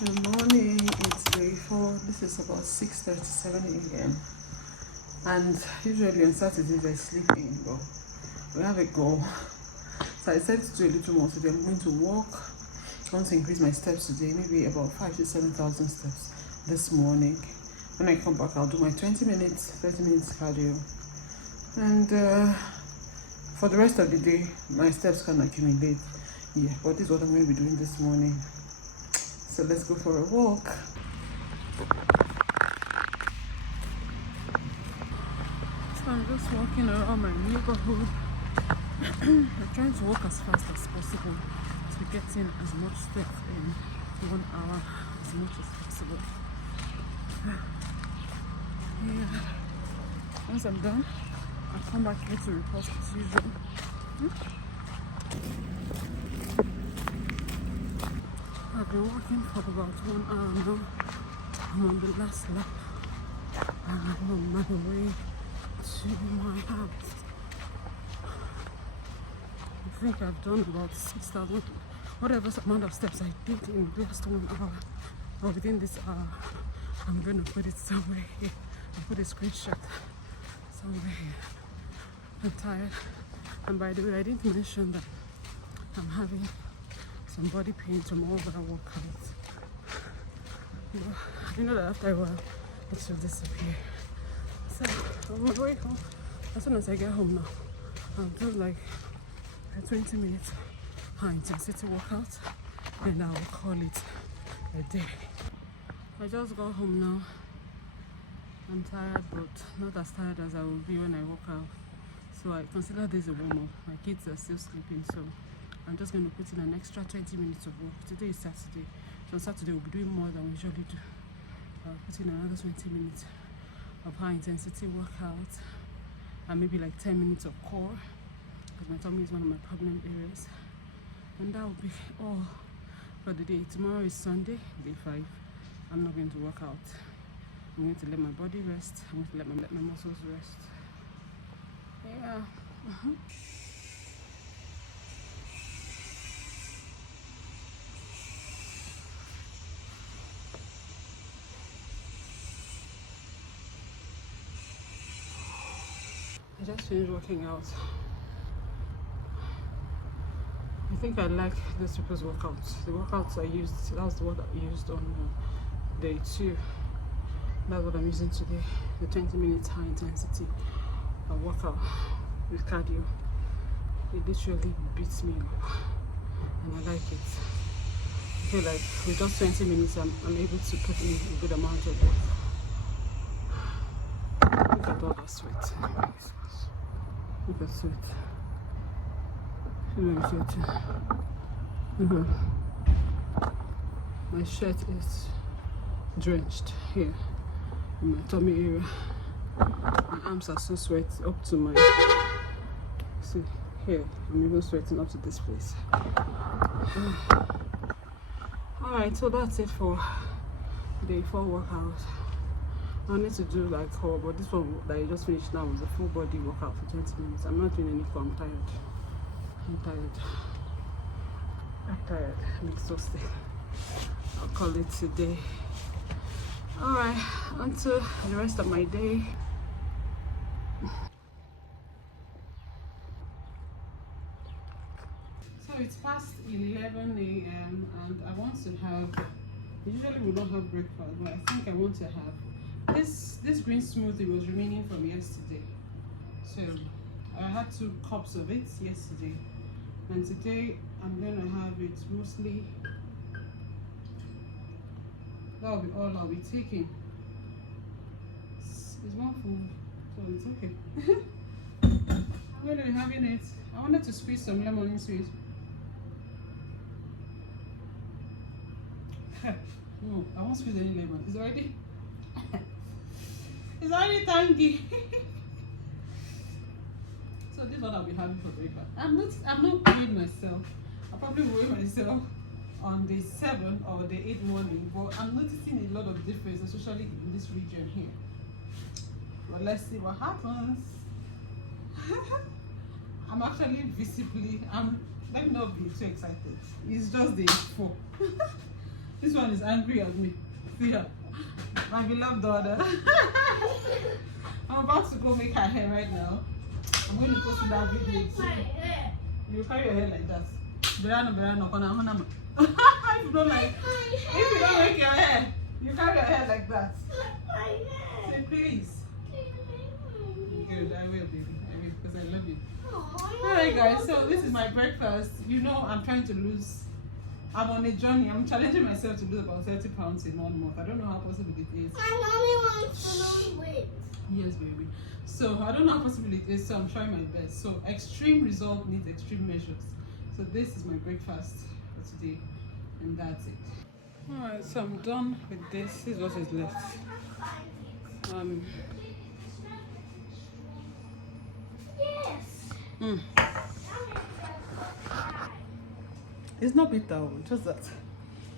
Good morning, it's day 4. This is about 6:37 a.m. And usually on Saturdays I sleep in, but we have a goal. So I said to do a little more today. I'm going to walk. I want to increase my steps today, maybe about 5,000 to 7,000 steps this morning. When I come back, I'll do my 20 minutes, 30 minutes cardio. And for the rest of the day, my steps can accumulate. Yeah, but this is what I'm going to be doing this morning. So let's go for a walk. So I'm just walking around my neighborhood. I'm trying to walk as fast as possible to get in as much steps in 1 hour as much as possible. Yeah. Once I'm done, I'll come back here to report as usual. I've been walking for about 1 hour now. I'm on the last lap and I'm on my way to my house. I think I've done about 6,000, whatever amount of steps I did in the last 1 hour or within this hour. I'm going to put it somewhere here. I'll put a screenshot somewhere here. I'm tired. And by the way, I didn't mention that I'm having some body pain tomorrow when I walk out. But you know that after a while it will disappear. So on my way home, as soon as I get home now, I'll do like a 20 minutes high intensity workout and I'll call it a day. I just got home now. I'm tired, but not as tired as I will be when I walk out. So I consider this a warm-up. My kids are still sleeping, so I'm just going to put in an extra 20 minutes of work. Today is Saturday, so on Saturday we'll be doing more than we usually do. I'll put in another 20 minutes of high intensity workout and maybe like 10 minutes of core, because my tummy is one of my problem areas. And that will be all for the day. Tomorrow is Sunday, day 5. I'm not going to work out. I'm going to let my body rest. I'm going to let my muscles rest. Yeah. I just finished working out. I think I like this people's workouts. The workouts I used, that's the one that I used on day 2. That's what I'm using today. The 20 minutes high intensity workout with cardio. It literally beats me up and I like it. I feel like with just 20 minutes I'm able to put in a good amount of work. Look at all that sweat. Look at sweat. My shirt is drenched here in my tummy area. My arms are so sweat up to my, see here, I'm even sweating up to this place. Alright, so that's it for day 4 workout. I need to do like core, but this one that I just finished now was a full body workout for 20 minutes. I'm not doing any core, I'm tired. I'm exhausted. I'll call it today. Alright, on to the rest of my day. So it's past 11 a.m. and I want to have, usually we don't have breakfast, but I think I want to have this green smoothie was remaining from yesterday. So I had 2 cups of it yesterday. And today I'm going to have it mostly. That will be all I'll be taking. It's one food, so it's okay. I'm going to be having it. I wanted to squeeze some lemon into it. No, I won't squeeze any lemon. It's already it's already tangy. So this is what I'll be having for breakfast. I'm not weighing myself. I'll probably weigh myself on the 7 or the 8 morning, but I'm noticing a lot of difference, especially in this region here. But let's see what happens. I'm actually visibly, let me not be too excited. It's just day 4. This one is angry at me. See her. My beloved daughter. I'm about to go make her hair right now. I'm going to post that video. You carry your hair like that. Berano, kona honama. If you don't make your hair, you carry your hair like that. Say please. Good, I will, baby. I will, because I love you. Alright guys, so this is my breakfast. You know I'm trying to lose. I'm on a journey. I'm challenging myself to lose about 30 pounds in 1 month. I don't know how possible it is. My mommy wants to lose weight. Yes, baby. So I don't know how possible it is, so I'm trying my best. So extreme result needs extreme measures. So this is my breakfast for today, and that's it. Alright, so I'm done with this. This is what is left. Yes. It's not bitter, just that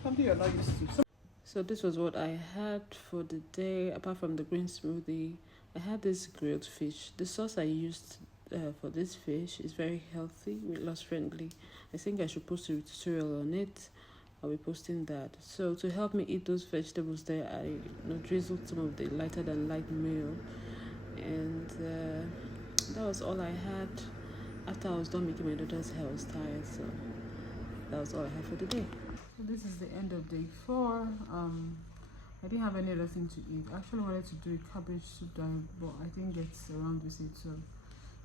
something you're not used to. So this was what I had for the day. Apart from the green smoothie, I had this grilled fish. The sauce I used for this fish is very healthy, weight loss friendly. I think I should post a tutorial on it. I'll be posting that. So to help me eat those vegetables there, I drizzled some of the lighter than light meal, and that was all I had. After I was done making my daughter's hair, I was tired, so that was all I had for the day. So this is the end of day 4. I didn't have any other thing to eat. I actually wanted to do a cabbage soup diet, but I didn't get around with it, so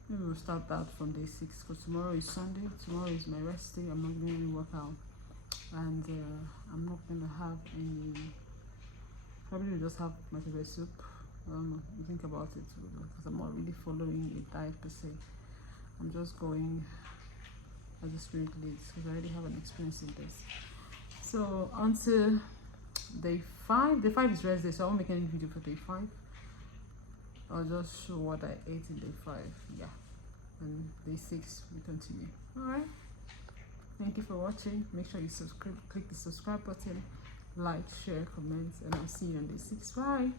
maybe we'll start that from day 6, because tomorrow is Sunday. Tomorrow is my rest day. I'm not doing any workout, and I'm not gonna have any. Probably we'll just have my favorite soup. I don't know. You think about it, because I'm not really following a diet per se. I'm just going as the spirit leads, because I already have an experience in this. So until day 5. Day 5 is rest day, so I won't make any video for day 5. I'll just show what I ate in day 5. Yeah, and day 6 we continue. Alright, thank you for watching. Make sure you subscribe, click the subscribe button, like, share, comment, and I'll see you on day 6. Bye.